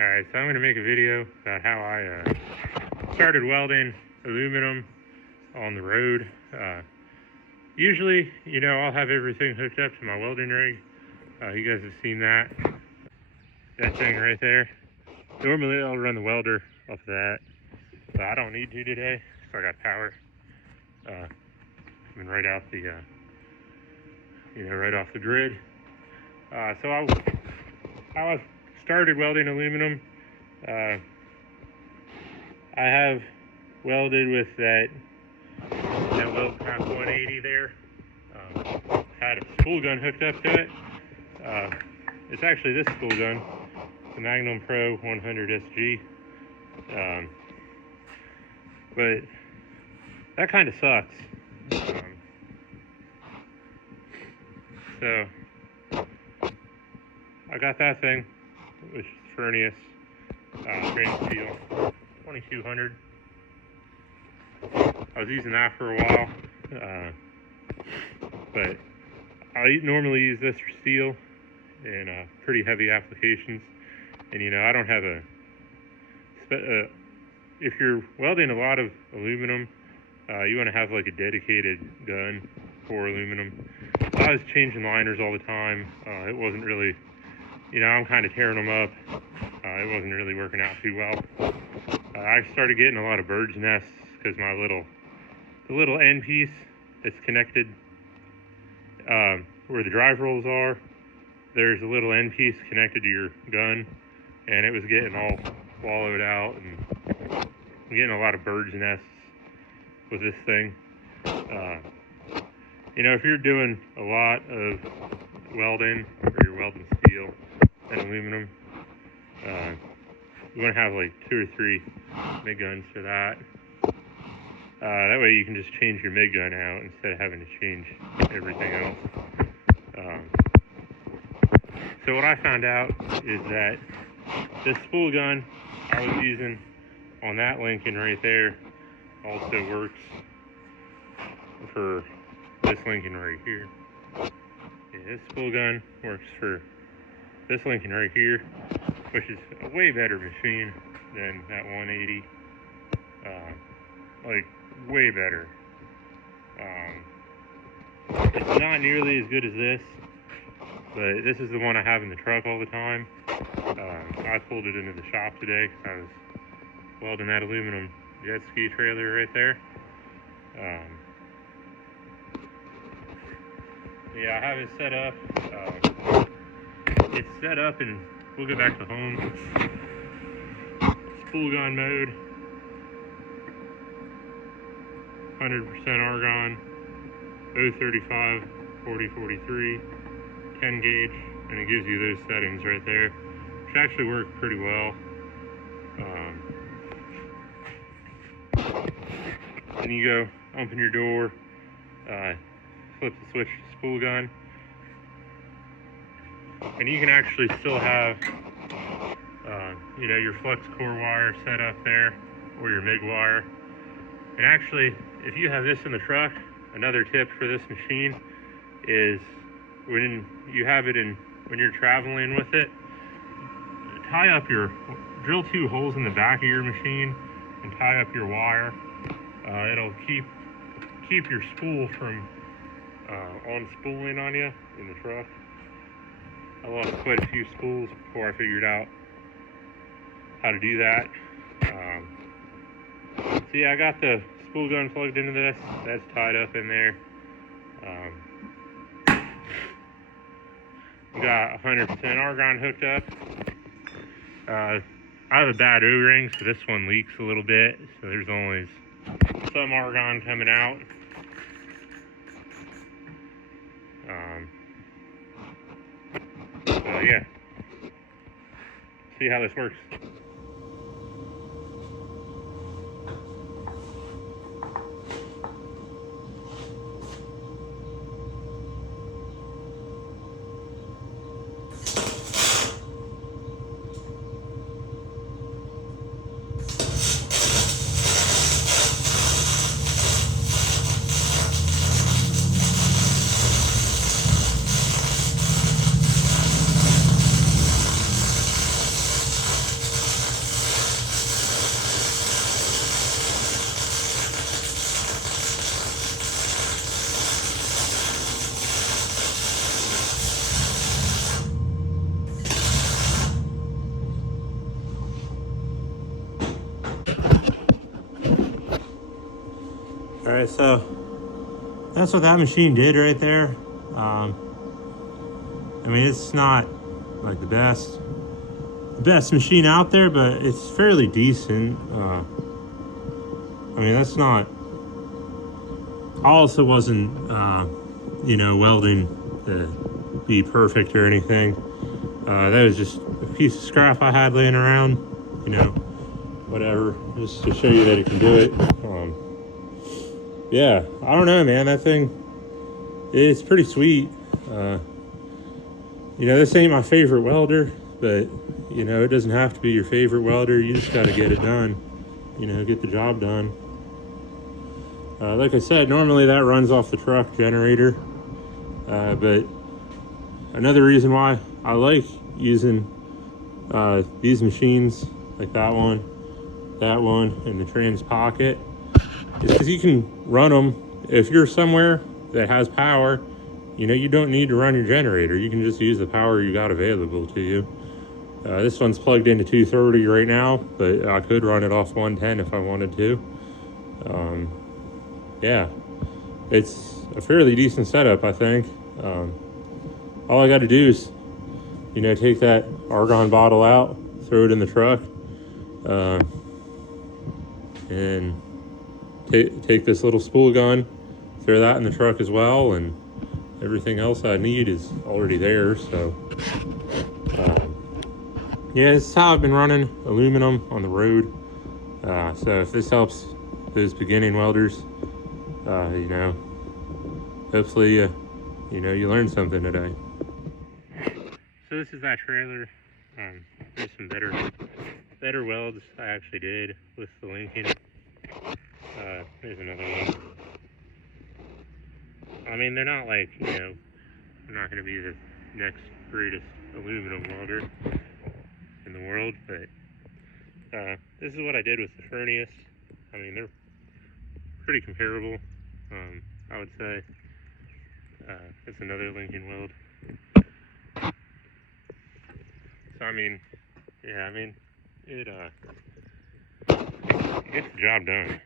Alright, so I'm going to make a video about how I started welding aluminum on the road. Usually, I'll have everything hooked up to my welding rig. You guys have seen that thing right there. Normally I'll run the welder off of that, but I don't need to today, so I got power. Coming right out the, right off the grid. So I started welding aluminum. I have welded with that weld craft 180 there. Had a spool gun hooked up to it. It's actually this spool gun, the Magnum Pro 100 SG. But that kind of sucks. So I got that thing, which is Furnace, stainless steel, 2200. I was using that for a while, but I normally use this for steel in pretty heavy applications. And I don't have if you're welding a lot of aluminum, you want to have like a dedicated gun for aluminum. I was changing liners all the time. It wasn't really, I'm kind of tearing them up. It wasn't really working out too well. I started getting a lot of bird's nests because the little end piece that's connected where the drive rolls are, there's a little end piece connected to your gun, and it was getting all wallowed out, and I'm getting a lot of bird's nests with this thing. If you're doing a lot of welding, or you're welding steel and aluminum, you want to have like 2 or 3 MIG guns for that. That way you can just change your MIG gun out instead of having to change everything else. So what I found out is that this spool gun I was using on that Lincoln right there also works for this Lincoln right here. Yeah, this spool gun works for this Lincoln right here, which is a way better machine than that 180. Like, way better. It's not nearly as good as this, but this is the one I have in the truck all the time. I pulled it into the shop today because I was welding that aluminum jet ski trailer right there. Yeah, I have it set up. It's set up, and we'll go back to home. Spool gun mode. 100% argon, 035, 4043, 10 gauge, and it gives you those settings right there, which actually work pretty well. Then you go open your door, flip the switch to spool gun, and you can actually still have your flux core wire set up there, or your MIG wire. And actually, if you have this in the truck, another tip for this machine is when you have it when you're traveling with it, drill 2 holes in the back of your machine and tie up your wire. It'll keep your spool from unspooling on you in the truck. I lost quite a few spools before I figured out how to do that. So yeah, I got the spool gun plugged into this. That's tied up in there. We got 100% argon hooked up. I have a bad O-ring, so this one leaks a little bit. So there's always some argon coming out. So yeah, see how this works. Alright, so that's what that machine did right there. I mean, it's not like the best machine out there, but it's fairly decent. I mean, that's not. I also wasn't, welding to be perfect or anything. That was just a piece of scrap I had laying around, whatever, just to show you that it can do it. Yeah, I don't know, man. That thing, it's pretty sweet. This ain't my favorite welder, but it doesn't have to be your favorite welder. You just got to get it done. Get the job done. Like I said, normally that runs off the truck generator, but another reason why I like using these machines, like that one, and the trans pocket, is because you can run them. If you're somewhere that has power, you don't need to run your generator. You can just use the power you got available to you. This one's plugged into 230 right now, but I could run it off 110 if I wanted to. Yeah, it's a fairly decent setup, I think. All I got to do is, take that argon bottle out, throw it in the truck, and take this little spool gun, throw that in the truck as well, and everything else I need is already there. So, yeah, this is how I've been running aluminum on the road. So if this helps those beginning welders, hopefully, you learned something today. So this is that trailer. There's some better welds I actually did with the Lincoln. There's another one. I mean, they're not like, they're not going to be the next greatest aluminum welder in the world, but this is what I did with the Furnace. I mean, they're pretty comparable, I would say. It's another Lincoln weld. So, I mean, yeah, it gets the job done.